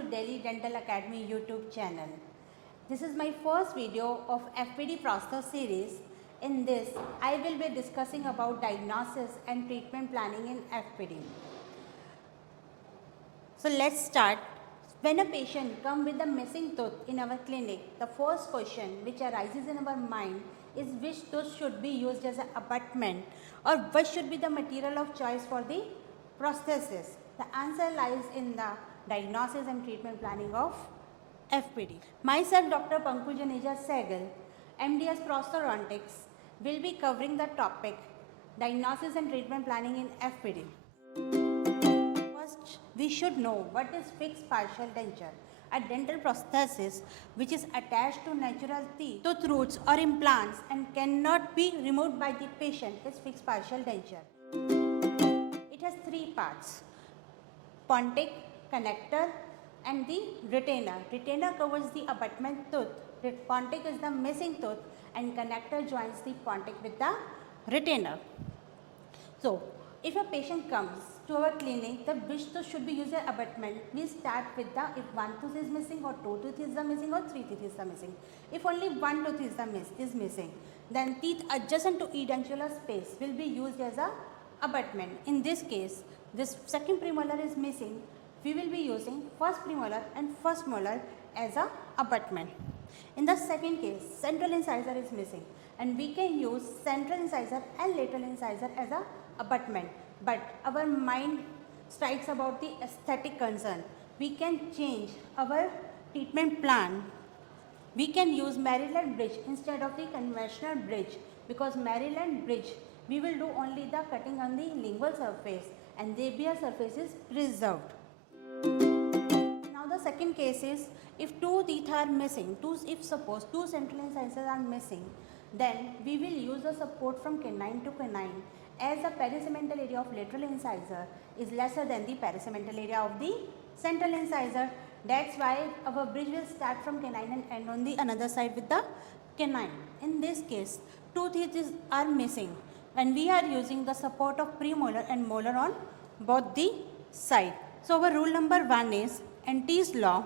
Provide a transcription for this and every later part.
to Delhi Dental Academy YouTube channel. This is my first video of FPD Prosthesis series. In this, I will be discussing about diagnosis and treatment planning in FPD. So let's start. When a patient comes with a missing tooth in our clinic, the first question which arises in our mind is which tooth should be used as an abutment or what should be the material of choice for the prosthesis. The answer lies in the diagnosis and treatment planning of FPD. Myself, Dr. Pankaj Janeja Sehgal, MDS Prosthodontics, will be covering the topic diagnosis and treatment planning in FPD. First, we should know what is fixed partial denture. A dental prosthesis which is attached to natural teeth, tooth roots or implants and cannot be removed by the patient is fixed partial denture. It has three parts: pontic, connector and the retainer. Retainer covers the abutment tooth, pontic is the missing tooth and connector joins the pontic with the retainer. So, if a patient comes to our clinic, the which tooth should be used as abutment, we start with the if one tooth is missing or two tooth is missing or three teeth is missing. If only one tooth is missing, then teeth adjacent to edentulous space will be used as a abutment. In this case, this second premolar is missing, we will be using first premolar and first molar as a abutment. In the second case, central incisor is missing and we can use central incisor and lateral incisor as a abutment. But our mind strikes about the aesthetic concern. We can change our treatment plan. We can use Maryland bridge instead of the conventional bridge, because Maryland bridge we will do only the cutting on the lingual surface and labia surface is preserved. Now the second case is if two teeth are missing, if suppose two central incisors are missing, then we will use the support from canine to canine, as the perisegmental area of lateral incisor is lesser than the perisegmental area of the central incisor. That's why our bridge will start from canine and end on the another side with the canine. In this case, two teeth are missing and we are using the support of premolar and molar on both the side. So our rule number 1 is Ent's law.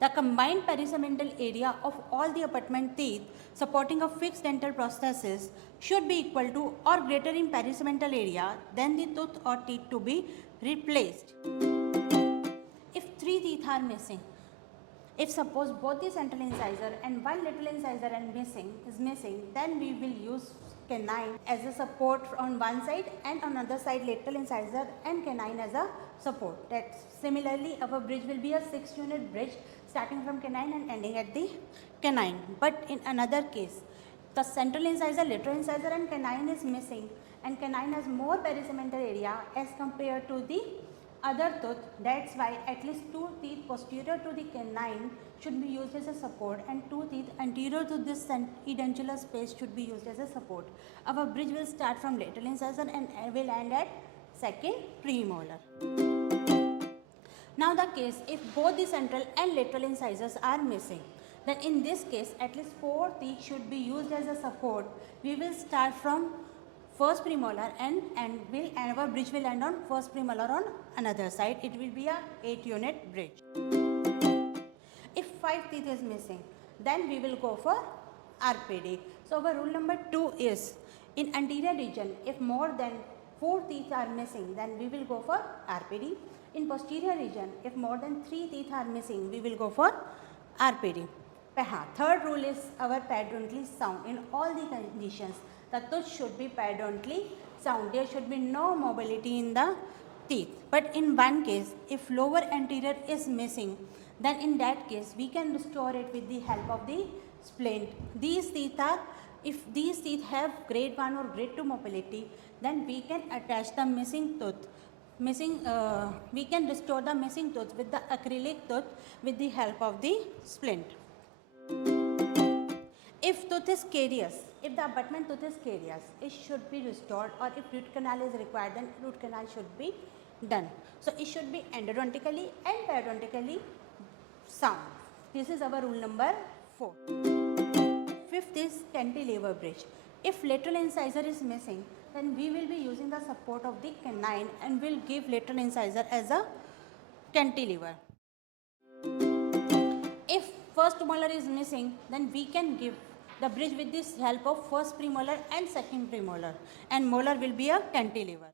The combined perisegmental area of all the abutment teeth supporting a fixed dental prosthesis should be equal to or greater in perisegmental area than the tooth or teeth to be replaced. If three teeth are missing, if suppose both the central incisor and one lateral incisor is missing, then we will use canine as a support on one side and on another side lateral incisor and canine as a support. That similarly our bridge will be a 6-unit bridge starting from canine and ending at the canine. But in another case, the central incisor, lateral incisor and canine is missing and canine has more perisegmental area as compared to the other tooth. That's why at least two teeth posterior to the canine should be used as a support and two teeth anterior to this edentulous space should be used as a support. Our bridge will start from lateral incisor and will end at second premolar. Now the case if both the central and lateral incisors are missing, then in this case at least 4 teeth should be used as a support. We will start from first premolar and our bridge will end on first premolar on another side. It will be a 8-unit bridge. If 5 teeth is missing, then we will go for RPD. So our rule number 2 is in anterior region if more than 4 teeth are missing, then we will go for RPD. In posterior region, if more than 3 teeth are missing, we will go for RPD. Third rule is our periodontally sound. In all the conditions, the tooth should be periodontally sound. There should be no mobility in the teeth. But in one case, if lower anterior is missing, then in that case, we can restore it with the help of the splint. If these teeth have grade 1 or grade 2 mobility, then we can attach the missing tooth. We can restore the missing tooth with the acrylic tooth with the help of the splint. If tooth is carious, if the abutment tooth is carious, it should be restored, or if root canal is required, then root canal should be done. So it should be endodontically and periodontically sound. This is our rule number 4. Fifth is cantilever bridge. If lateral incisor is missing, then we will be using the support of the canine and will give lateral incisor as a cantilever. If first molar is missing, then we can give the bridge with this help of first premolar and second premolar, and molar will be a cantilever.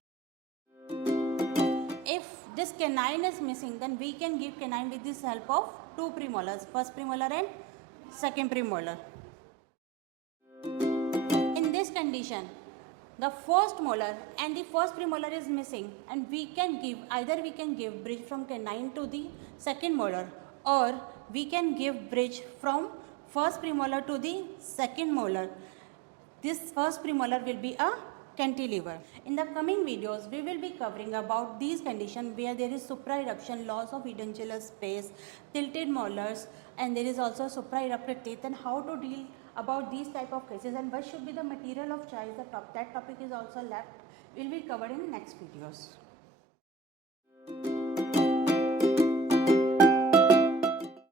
If this canine is missing, then we can give canine with this help of two premolars, first premolar and second premolar. In this condition, the first molar and the first premolar is missing, and we can give either we can give bridge from canine to the second molar, or we can give bridge from first premolar to the second molar. This first premolar will be a cantilever. In the coming videos, we will be covering about these conditions where there is supraeruption, loss of edentulous space, tilted molars, and there is also supraerupted teeth, and how to deal about these type of cases and what should be the material of choice. That topic is also left will be covered in next videos.